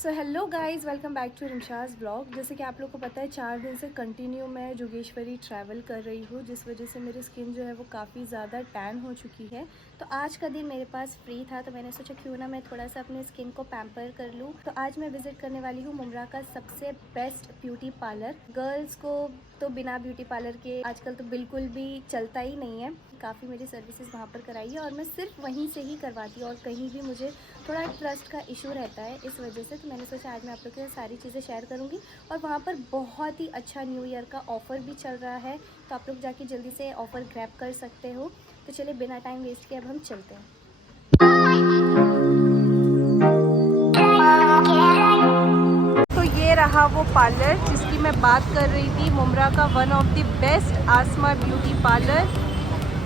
So hello guys, welcome back to Rimsha's blog. जैसे कि आप लोग को पता है 4 दिन से कंटिन्यू मैं जोगेश्वरी ट्रैवल कर रही हूँ, जिस वजह से मेरी स्किन जो है वो काफ़ी ज़्यादा टैन हो चुकी है। तो आज का दिन मेरे पास फ्री था, तो मैंने सोचा क्यों ना मैं थोड़ा सा अपने स्किन को पैम्पर कर लूँ। तो आज मैं विजिट करने वाली हूँ मुमरा का सबसे बेस्ट ब्यूटी पार्लर। गर्ल्स को तो बिना ब्यूटी पार्लर के आजकल तो बिल्कुल भी चलता ही नहीं है। काफ़ी मेरी सर्विसेज वहाँ पर कराई है और मैं सिर्फ वहीं से ही करवाती हूँ, और कहीं भी मुझे थोड़ा ट्रस्ट का इशू रहता है इस वजह से। तो मैंने सोचा आज मैं आप लोग के साथ सारी चीज़ें शेयर करूँगी। और वहाँ पर बहुत ही अच्छा न्यू ईयर का ऑफ़र भी चल रहा है, तो आप लोग जाके जल्दी से ऑफ़र ग्रैब कर सकते हो। तो चलिए बिना टाइम वेस्ट किए अब हम चलते हैं। तो ये रहा वो पार्लर जिसकी मैं बात कर रही थी, मुमरा का one of the best Asma beauty parlour.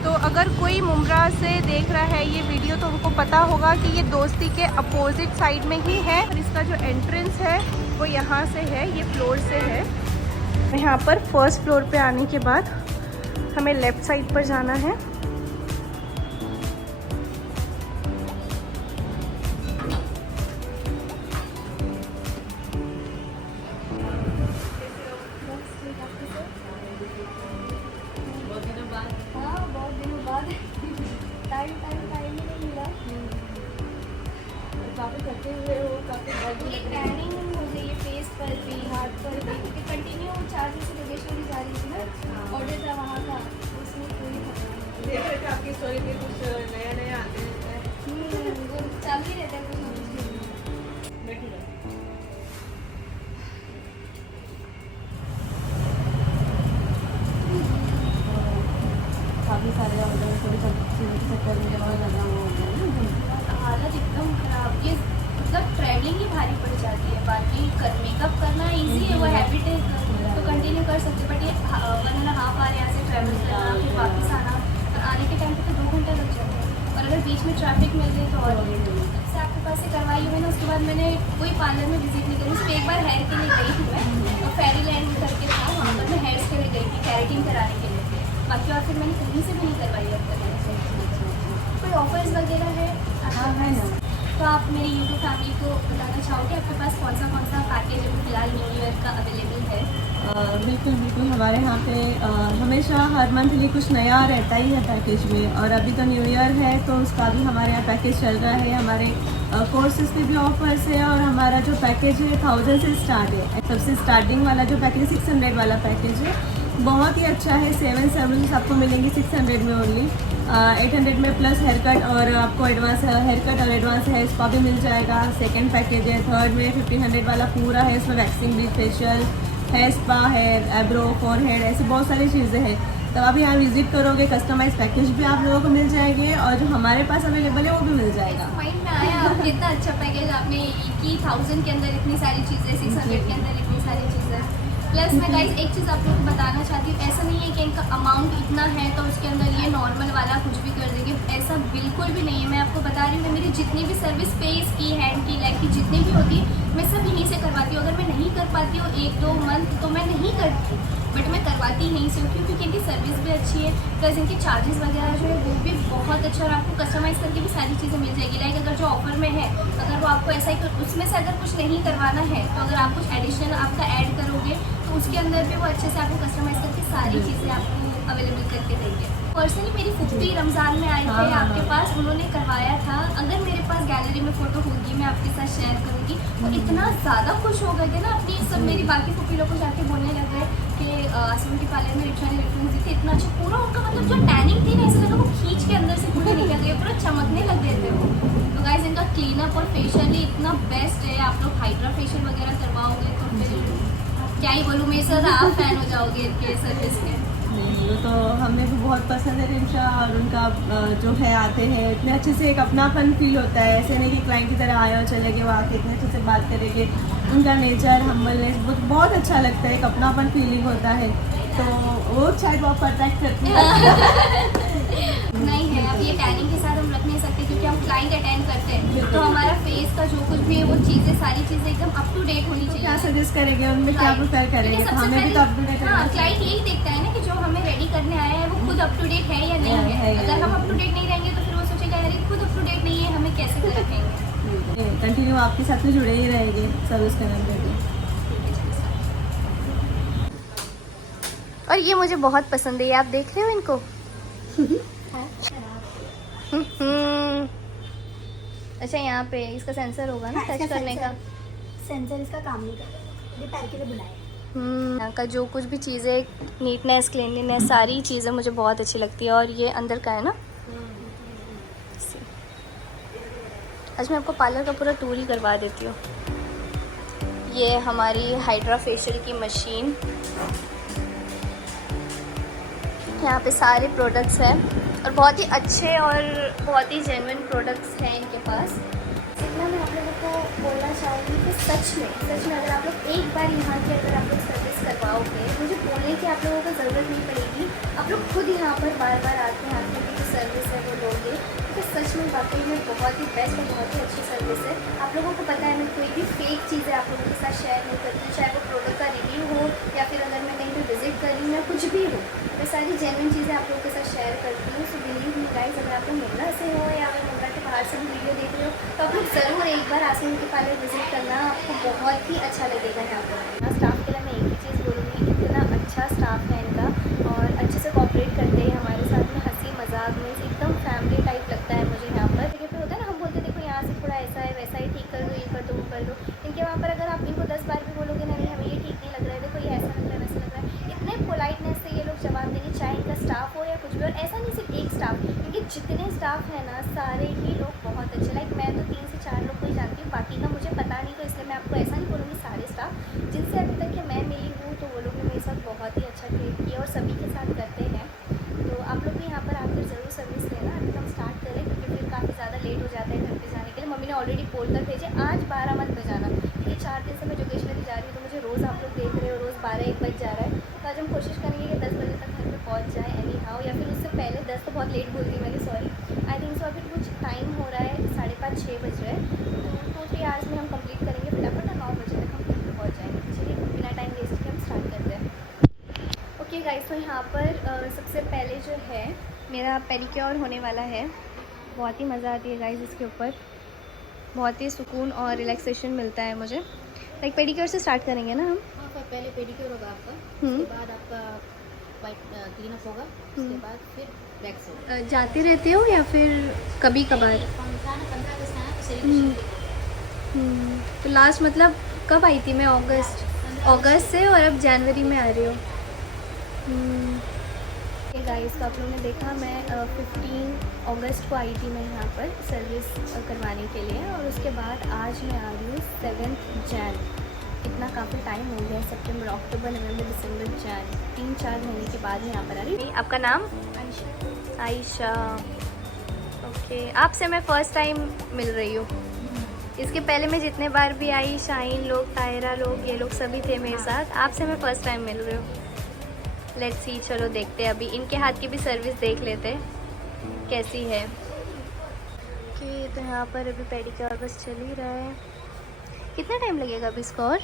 तो अगर कोई मुमरा से देख रहा है ये वीडियो तो उनको पता होगा कि ये दोस्ती के अपोजिट साइड में ही है, और इसका जो एंट्रेंस है वो यहाँ से है, ये फ्लोर से है। यहाँ पर फर्स्ट फ्लोर पे आने के बाद हमें लेफ़्ट साइड पर जाना है। टाइम ही नहीं मिला। काफ़ी थके हुए हो, काफ़ी टैनिंग हो गई है फेस पर भी, हाथ पर भी, क्योंकि कंटिन्यू 4 दिन से जोगेश्वरी जा रही थी ना, ऑर्डर था वहाँ का, उसमें पूरी थकान। देख रहे थे आपकी स्टोरी पे कुछ नया नया आते हैं, वो चल ही रहता है कुछ ना कुछ। बैठिए। काफ़ी सारे ऑर्डर थोड़ी चक्कर में और लगा हुआ होता है ना, हालत एकदम खराब। ये मतलब ट्रैवलिंग ही भारी पड़ जाती है। बाकी मेकअप करना इजी है, वो हैबिट है तो कंटिन्यू कर सकते, बट ये 1.5 आवर यहाँ से ट्रैवल करना, फिर वापस आना, और आने के टाइम पे तो 2 घंटा लग जाता है, और अगर बीच में ट्रैफिक मिल जाए तो और से आपके पास से करवाई हुई ना। उसके बाद मैंने कोई पार्लर में विजिट नहीं करी। सिर्फ एक बार हेयर के लिए गई थी मैं, तो फेरी लैंड करके था, वहाँ पर मैं हेयर्स के लिए गई थी, कैरेटिन कराने के लिए। बाकी और फिर मैंने कहीं से भी नहीं करवाई अब तक। कोई ऑफर्स वगैरह है? हाँ है ना। तो आप मेरी यूट्यूब फैमिली को बताना चाहोगे आपके पास कौन सा पैकेज अभी फिलहाल न्यू ईयर का अवेलेबल है? बिल्कुल बिल्कुल, हमारे यहाँ पे हमेशा हर मंथली कुछ नया रहता ही है पैकेज में, और अभी तो न्यू ईयर है तो उसका भी हमारे यहाँ पैकेज चल रहा है। हमारे कोर्सेज पे भी ऑफर्स है, और हमारा जो पैकेज है 1000 से स्टार्ट है। सबसे स्टार्टिंग वाला जो पैकेज 600 वाला पैकेज है, बहुत ही अच्छा है। 7 सर्विसेज आपको मिलेंगी 600 में ओनली। 800 में प्लस हेयर कट, और आपको एडवांस हेयर कट और एडवांस हेयर स्पा भी मिल जाएगा। सेकंड पैकेज है। थर्ड में 1500 वाला पूरा है, इसमें वैक्सिंग भी, facial, hair spa, hair eyebrow, forehead, ऐसी बहुत सारी चीज़ें हैं। तो आप यहाँ विजिट करोगे, कस्टमाइज पैकेज भी आप लोगों को मिल जाएंगे, और जो हमारे पास अवेलेबल है वो भी मिल जाएगा। माइंड में आया आपके इतना अच्छा पैकेज आपने कि 1000 के अंदर इतनी सारी चीज़ें, 600 के अंदर इतनी सारी चीज़ें। प्लस मैं गाइस एक चीज़ आप लोगों को बताना चाहती हूँ, ऐसा नहीं है कि इनका अमाउंट इतना है तो उसके अंदर ये नॉर्मल वाला कुछ भी कर देंगे, ऐसा बिल्कुल भी नहीं है। मैं आपको बता रही हूँ, मेरी जितनी भी सर्विस फेस की, हैंड की, लेग की जितनी भी होती है, मैं सब यहीं से करवाती हूँ। अगर मैं नहीं कर पाती हूँ 1-2 मंथ तो मैं नहीं करती, बट मैं करवाती यहीं से क्यों, क्योंकि इनकी सर्विस भी अच्छी है, प्लस इनके चार्जेस वगैरह जो है वो भी बहुत अच्छा, और आपको कस्टमाइज़ करके भी सारी चीज़ें मिल जाएगी। लाइक अगर जो ऑफर में है, अगर वो आपको ऐसा ही उसमें से अगर कुछ नहीं करवाना है, तो अगर आप कुछ एडिशनल आपका ऐड करोगे तो उसके अंदर भी वो अच्छे से आपको कस्टमाइज़ करके सारी चीज़ें आपको अवेलेबल करके देंगे। पर्सनली मेरी फुफ्फी रमज़ान में आए थे आपके पास, उन्होंने करवाया था। अगर मेरे पास गैलरी में फ़ोटो होगी मैं आपके साथ शेयर करूँगी। वो इतना ज़्यादा खुश हो गए थे ना अपनी, सब मेरी बाकी फुफ्फी लोग को जाके बोलने लग गए कि आसमान के पार्लर में रिक्शा ने रेफरेंस दी थी, इतना अच्छा पूरा उनका, मतलब जो टैनिंग थी ना, ऐसा लगा वो खींच के अंदर से पूरे निकल गए, पूरा चमकने लग गए थे वो। तो गाइस इनका क्लीनअप और फेशियल ही इतना बेस्ट है। आप लोग हाइड्रा फेशियल वगैरह करवाओगे तो फिर क्या ही बोलूँ, मेरे साथ आप फैन हो जाओगे इनके सर्विस के। वो तो हमें भी बहुत पसंद है रिमशा, और उनका जो है आते हैं इतने अच्छे से, एक अपनापन फील होता है। ऐसे नहीं कि क्लाइंट की तरह आए और चले गए, वो आके इतने अच्छे से बात करेंगे। उनका नेचर, हम्बलनेस बहुत अच्छा लगता है, एक अपनापन फीलिंग होता है, तो वो शायद वो आपको अट्रैक्ट करती है। नहीं है, अब ये टैनिंग के साथ हम रख नहीं सकते क्योंकि हम क्लाइंट अटेंड करते हैं, तो हमारा फेस का जो कुछ भी है वो चीज़ें, सारी चीज़ें एकदम अप टू डेट होनी चाहिए। क्या सजेस्ट करेंगे उनमें, क्या प्रिफर करेंगे? हमें भी तो अप टू डेट हाँ, क्लाइंट यही देखता है ना कि जो हमें रेडी करने आया है वो खुद अप टू डेट है या नहीं है। अगर हम अप टू डेट नहीं रहेंगे तो फिर वो सोचेगा यार खुद अप टू डेट नहीं है, हमें कैसे कर रखेंगे। कंटिन्यू आपके साथ में जुड़े ही रहेंगे सर्विस करने के लिए। और ये मुझे बहुत पसंद है, ये आप देख रहे हो इनको? अच्छा, यहाँ पे इसका सेंसर होगा ना टच करने का? सेंसर इसका काम नहीं करता, ये पैर के लिए बुलाया। यहाँ का जो कुछ भी चीज़ें, नीटनेस, क्लीनलीनेस, सारी चीज़ें मुझे बहुत अच्छी लगती है। और ये अंदर का है ना? आज मैं आपको पार्लर का पूरा टूर ही करवा देती हूँ। ये हमारी हाइड्रा फेशियल की मशीन, यहाँ पे सारे प्रोडक्ट्स हैं और बहुत ही अच्छे और बहुत ही जेन्युइन प्रोडक्ट्स हैं इनके पास। जितना मैं आप लोगों को बोलना चाहूँगी कि सच में अगर आप लोग एक बार यहाँ की अगर आप लोग सर्विस करवाओगे, मुझे बोलने की आप लोगों को ज़रूरत नहीं पड़ेगी, आप लोग खुद यहाँ पर बार बार आते हैं, आपकी जो सर्विस है वो लोगे। तो सच में वाकई में बहुत ही बेस्ट और बहुत ही अच्छी सर्विस है। आप लोगों को पता है मैं कोई भी फेक चीज़ें आप लोगों के साथ शेयर नहीं करती, चाहे वो प्रोडक्ट का रिव्यू हो या फिर अगर मैं कहीं पर विजिट कर रही हूँ या कुछ भी हो, मैं सारी जेन्युइन चीज़ें आप लोगों के साथ शेयर करती हूँ। सो बिलीव मी गाइस, अगर आप लोग मुंद्रा से हो या अगर मुंद्रा के बाहर से भी वीडियो देख रहे हो तो आप लोग ज़रूर एक बार आसिम के पार्लर विजिट करना, आपको बहुत ही अच्छा लगेगा। यहाँ पर स्टाफ के लिए मैं एक ही चीज़ बोलूँगी, इतना अच्छा स्टाफ है इनका और अच्छे से कोऑपरेट करते हैं हमारे साथ में, हंसी मजाक में एकदम फैमिली टाइप लगता है मुझे यहाँ पर। देखिए, फिर होता है ना, हम बोलते हैं देखो यहाँ से थोड़ा ऐसा है वैसा है, ठीक कर दो, ये कर दो, वो कर दो। इनके वहाँ पर अगर आप इनको 10 बार भी बोलोगे नहीं हमें ये ठीक नहीं लग रहा है, देखो ये ऐसा लग रहा है वैसा लग रहा है, इतने पोलाइटनेस से ये लोग जवाब देंगे, चाहे इनका स्टाफ हो या कुछ भी। और ऐसा नहीं सिर्फ एक स्टाफ, इनके जितने स्टाफ हैं ना सारे ही लोग बहुत अच्छे। लाइक मैं तो 3 से 4 लोग को ही जानती हूँ, बाकी का मुझे पता नहीं, तो इसलिए मैं आपको ऐसा नहीं बोलूँगी सारे स्टाफ जिनसे अभी तक कि मैं मिली हूँ तो वो लोग ने मेरे साथ बहुत ही अच्छा ट्रीट किया और सभी के साथ करते हैं। तो आप लोग भी यहाँ पर आकर ज़रूर सर्विस लेना। अभी तो हम स्टार्ट करें क्योंकि फिर काफ़ी ज़्यादा लेट हो जाता है घर पे जाने के लिए। मम्मी ने ऑलरेडी बोल कर भेजे आज 12 मत बजाना, क्योंकि 4 दिन से मैं जोगेश्वरी जा रही हूँ, तो मुझे रोज़ आप लोग देख रहे हो रोज़ 12-1 बज जा रहा है। तो आज हम कोशिश करेंगे कि 10 बजे तक घर पे पहुँच जाए एनी हाउ, या फिर उससे पहले 10 तो बहुत लेट बोल दी मैंने, सॉरी। आई थिंक सो अभी कुछ टाइम हो रहा है 5:30-6 बज रहे हैं, तो 2-3 आवर्स में हम कंप्लीट करेंगे फटाफट, 9 बजे तक हम घर पे पहुँच जाएंगे। चलिए बिना टाइम वेस्ट किए हम स्टार्ट करते हैं। ओके गाइस, तो यहाँ पर सबसे पहले जो है मेरा पेडिक्योर होने वाला है। बहुत ही मज़ा आती है गाइस इसके ऊपर, बहुत ही सुकून और रिलैक्सेशन मिलता है मुझे। लाइक पेडिक्योर से स्टार्ट करेंगे ना हम? हाँ, पहले पेडिक्योर होगा आपका, उसके बाद आपका वाइट क्लीन अप होगा, उसके बाद फिर वैक्स होगा। जाते रहते हो या फिर कभी कभार? 15 अगस्त है तो सेलिब्रेशन। तो लास्ट मतलब कब आई थी मैं? अगस्त से, और अब जनवरी में आ रही हो। गाइस, तो आप लोगों ने देखा मैं 15 अगस्त को आई थी मैं यहाँ पर सर्विस करवाने के लिए, और उसके बाद आज मैं आ रही हूँ 7 जैन। इतना काफ़ी टाइम हो गया, सितंबर, अक्टूबर, नवंबर, दिसंबर, जैन, 3-4 महीने के बाद मैं यहाँ पर आ रही हूँ। आपका नाम? आयशा। ओके, आपसे मैं फ़र्स्ट टाइम मिल रही हूँ। इसके पहले मैं जितने बार भी आई, शाइन लोग, तायरा लोग, ये लोग सभी थे मेरे साथ। आपसे मैं फ़र्स्ट टाइम मिल रही हूँ। लेट्स सी, चलो देखते हैं, अभी इनके हाथ की भी सर्विस देख लेते हैं कैसी है। ओके, तो यहाँ पर अभी पेडिक्योर बस चल ही रहा है। कितना टाइम लगेगा अभी इसको? और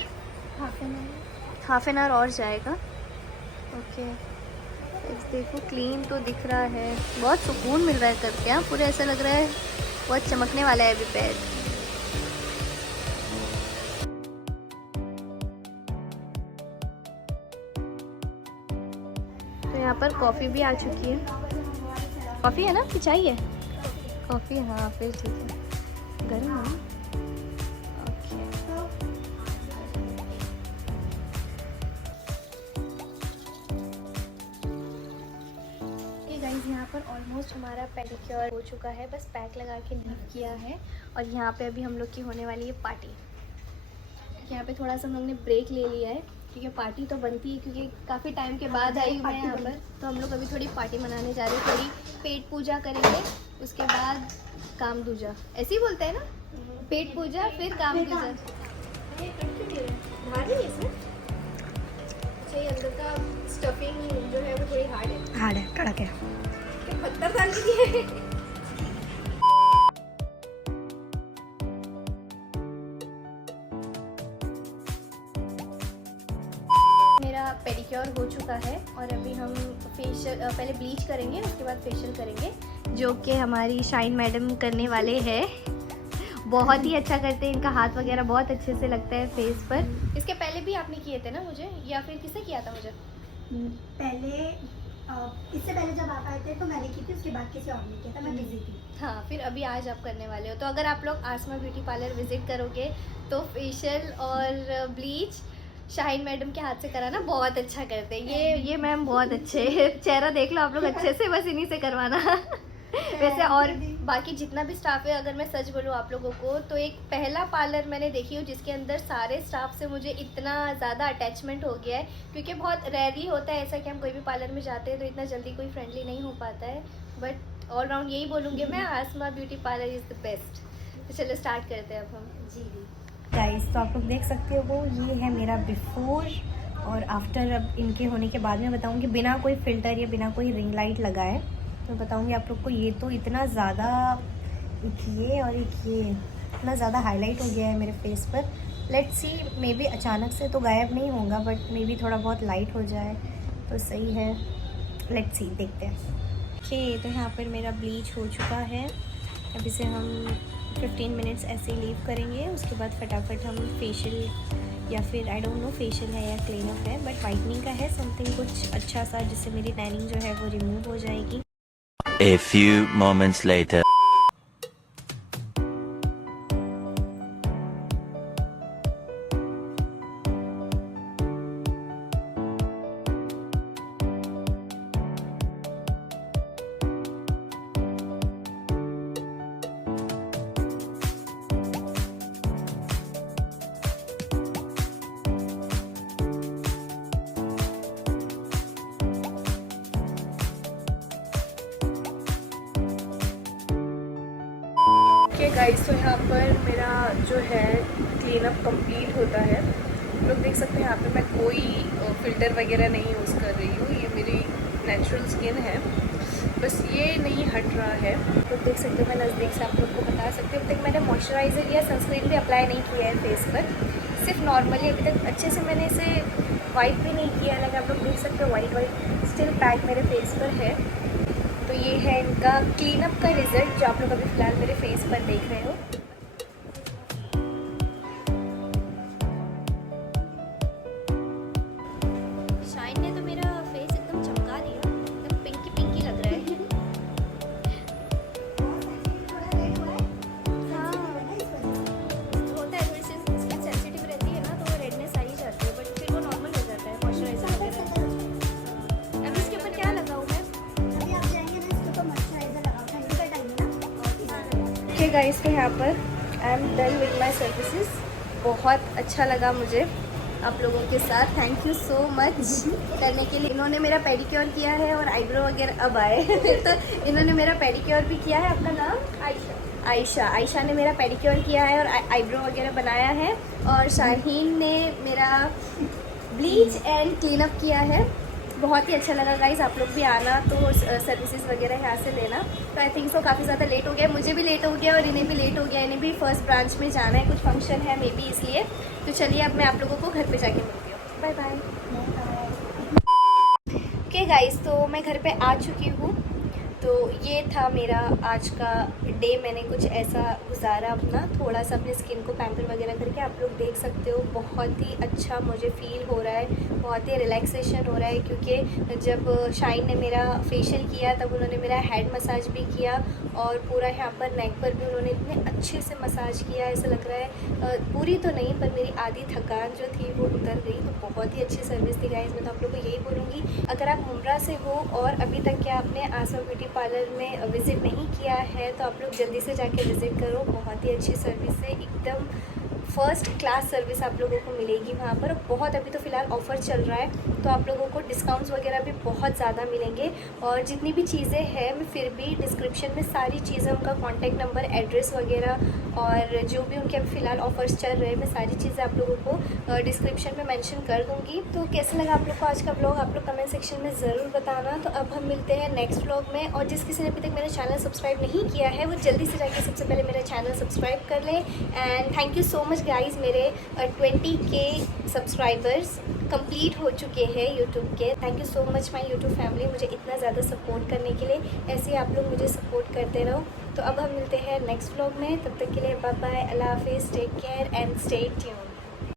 हाफ एन आवर और जाएगा। ओके, देखो क्लीन तो दिख रहा है, बहुत सुकून मिल रहा है करके। हाँ, पूरा ऐसा लग रहा है बहुत चमकने वाला है अभी पैर। यहाँ पर कॉफ़ी भी आ चुकी है। कॉफ़ी है ना कि चाहिए? कॉफ़ी, हाँ फिर ठीक है। गर्म है ना? ओके, गाइस, यहाँ पर ऑलमोस्ट हमारा पेडिक्योर हो चुका है, बस पैक लगा के लीव किया है। और यहाँ पे अभी हम लोग की होने वाली है पार्टी। यहाँ पे थोड़ा सा हम लोग ने ब्रेक ले लिया है क्योंकि पार्टी तो बनती है, क्योंकि काफ़ी टाइम के बाद आई हूँ मैं यहाँ पर, तो हम लोग अभी थोड़ी पार्टी मनाने जा रहे हैं। थोड़ी पेट पूजा करेंगे, उसके बाद काम दूजा, ऐसे ही बोलते हैं ना, पेट पूजा फिर काम दूजा। भारी है इसमें। अच्छा, ये अंदर का स्टफिंग जो है वो थोड़ी हार्ड है, कड़क है, पत्थर डाल दीजिए। मेरा पेडिक्योर हो चुका है और अभी हम फेशियल, पहले ब्लीच करेंगे, उसके बाद फेशियल करेंगे, जो कि हमारी शाइन मैडम करने वाले हैं। बहुत ही अच्छा करते हैं, इनका हाथ वगैरह बहुत अच्छे से लगता है फेस पर। इसके पहले भी आपने किए थे ना मुझे, या फिर किसने किया था मुझे? इससे पहले जब आप आए थे तो मैंने की थी, उसके बाद किसी और ने किया था, मैं बिजी थी। हाँ, फिर अभी आज आप करने वाले हो। तो अगर आप लोग आसमा ब्यूटी पार्लर विजिट करोगे तो फेशियल और ब्लीच शाहीन मैडम के हाथ से कराना, बहुत अच्छा करते हैं ये मैम, बहुत अच्छे। चेहरा देख लो आप लोग अच्छे से, बस इन्हीं से करवाना। वैसे और बाकी जितना भी स्टाफ है, अगर मैं सच बोलूँ आप लोगों को, तो एक पहला पार्लर मैंने देखी हूँ जिसके अंदर सारे स्टाफ से मुझे इतना ज़्यादा अटैचमेंट हो गया है, क्योंकि बहुत रेयरली होता है ऐसा कि हम कोई भी पार्लर में जाते हैं तो इतना जल्दी कोई फ्रेंडली नहीं हो पाता है। बट ऑल राउंड यही बोलूँगी मैं, Asma beauty parlour is the best. तो चलो स्टार्ट करते हैं अब हम। जी जी। गाइस, तो आप लोग देख सकते हो ये है मेरा बिफोर और आफ्टर। अब इनके होने के बाद में बताऊंगी, बिना कोई फ़िल्टर या बिना कोई रिंग लाइट लगाए तो बताऊंगी आप लोग को। ये तो इतना ज़्यादा, एक ये और एक ये, इतना ज़्यादा हाईलाइट हो गया है मेरे फेस पर। लेट्स सी, मे बी अचानक से तो गायब नहीं होगा, बट मे बी थोड़ा बहुत लाइट हो जाए तो सही है। लेट्स सी, देखते हैं। ओके, तो यहाँ पर मेरा ब्लीच हो चुका है। अब इसे हम 15 मिनट्स ऐसे ही लीव करेंगे। उसके बाद फटाफट हम फेशियल या फिर आई डोंट नो फेशियल है या क्लीन अप है, बट वाइटनिंग का है समथिंग कुछ अच्छा सा, जिससे मेरी टैनिंग जो है वो रिमूव हो जाएगी। A few moments later. Okay guys, तो यहाँ पर मेरा जो है क्लीन अप कंप्लीट होता है। लोग देख सकते हैं यहाँ पे मैं कोई फ़िल्टर वगैरह नहीं यूज़ कर रही हूँ, ये मेरी नेचुरल स्किन है, बस ये नहीं हट रहा है। तो देख सकते हो, मैं नज़दीक से आप लोग को बता सकती हूँ। अब तक मैंने मॉइस्चराइज़र या सनस्क्रीन भी अप्लाई नहीं किया है फेस पर, सिर्फ नॉर्मली अभी तक अच्छे से मैंने इसे वाइट भी नहीं किया है। आप लोग देख सकते हो वाइट स्टिल पैक मेरे फेस पर है। तो ये है इनका क्लीन अप का रिज़ल्ट जो आप लोग अभी फ़िलहाल मेरे फेस पर देख रहे हो। शाइन ने तो मेरा फेस एकदम चमका दिया, एकदम पिंकी पिंकी लग रहा है। हाँ, होता है, थोड़ी सी स्किन सेंसिटिव रहती है ना, तो वो रेडनेस आ ही जाती है, बट फिर वो नॉर्मल हो जाता है मॉइस्चराइजर वगैरह। अब इसके ऊपर क्या लगाऊँ मैं? अभी आप जाएंगे ना, इसके ऊपर मॉइस्चराइजर लगाओ, ठंडी का टाइम है ना। ओके गाइस, तो यहाँ पर I am done with my services. बहुत अच्छा लगा मुझे आप लोगों के साथ, थैंक यू सो मच करने के लिए। इन्होंने मेरा पेडिक्योर किया है और आईब्रो वगैरह अब आए। तो इन्होंने मेरा पेडिक्योर भी किया है। आपका नाम? आयशा ने मेरा पेडिक्योर किया है और आईब्रो वगैरह बनाया है, और शाहीन ने मेरा ब्लीच एंड क्लीन अप किया है। बहुत ही अच्छा लगा गाइस, आप लोग भी आना तो सर्विसेज वगैरह यहाँ से लेना। तो आई थिंक सो काफ़ी ज़्यादा लेट हो गया, मुझे भी लेट हो गया और इन्हें भी लेट हो गया। इन्हें भी फर्स्ट ब्रांच में जाना है, कुछ फंक्शन है मे बी, इसलिए। तो चलिए अब मैं आप लोगों को घर पे जाके मिलती हूँ। Bye bye. ओके गाइस, तो मैं घर पे आ चुकी हूँ। तो ये था मेरा आज का डे। मैंने कुछ ऐसा गुजारा अपना, थोड़ा सा अपने स्किन को पैम्पर वगैरह करके। आप लोग देख सकते हो बहुत ही अच्छा मुझे फ़ील हो रहा है, बहुत ही रिलैक्सेशन हो रहा है, क्योंकि जब शाइन ने मेरा फेशियल किया तब उन्होंने मेरा हेड मसाज भी किया, और पूरा यहाँ पर नेक पर भी उन्होंने इतने अच्छे से मसाज किया। ऐसा लग रहा है पूरी तो नहीं, पर मेरी आधी थकान जो थी वो उतर गई। तो बहुत ही अच्छी सर्विस थी गाइस। मैं तो आप लोग को यही बोलूँगी, अगर आप मुमरा से हो और अभी तक क्या आपने आसमा ब्यूटी पार्लर में विज़िट नहीं किया है तो आप लोग जल्दी से जाके विज़िट करो। बहुत ही अच्छी सर्विस है, एकदम फर्स्ट क्लास सर्विस आप लोगों को मिलेगी वहाँ पर। बहुत अभी तो फ़िलहाल ऑफ़र चल रहा है, तो आप लोगों को डिस्काउंट्स वगैरह भी बहुत ज़्यादा मिलेंगे। और जितनी भी चीज़ें हैं, मैं फिर भी डिस्क्रिप्शन में सारी चीज़ें, उनका कॉन्टैक्ट नंबर, एड्रेस वगैरह, और जो भी उनके अभी फ़िलहाल ऑफ़र्स चल रहे हैं, मैं सारी चीज़ें आप लोगों को डिस्क्रिप्शन में मेंशन कर दूँगी। तो कैसा लगा आप लोग को आज का ब्लॉग, आप लोग कमेंट सेक्शन में ज़रूर बताना। तो अब हम मिलते हैं नेक्स्ट ब्लॉग में, और जिस किसी ने अभी तक मेरा चैनल सब्सक्राइब नहीं किया है वो जल्दी से जाके सबसे पहले मेरा चैनल सब्सक्राइब कर लें। And thank you so much much guys, मेरे 20K सब्सक्राइबर्स कंप्लीट हो चुके हैं यूट्यूब के। Thank you so much my YouTube family, मुझे इतना ज़्यादा सपोर्ट करने के लिए। ऐसे ही आप लोग मुझे सपोर्ट करते रहो। तो अब हम मिलते हैं नेक्स्ट व्लॉग में, तब तक के लिए बाय बाय, अल्लाह हाफिज़, take care and stay tuned.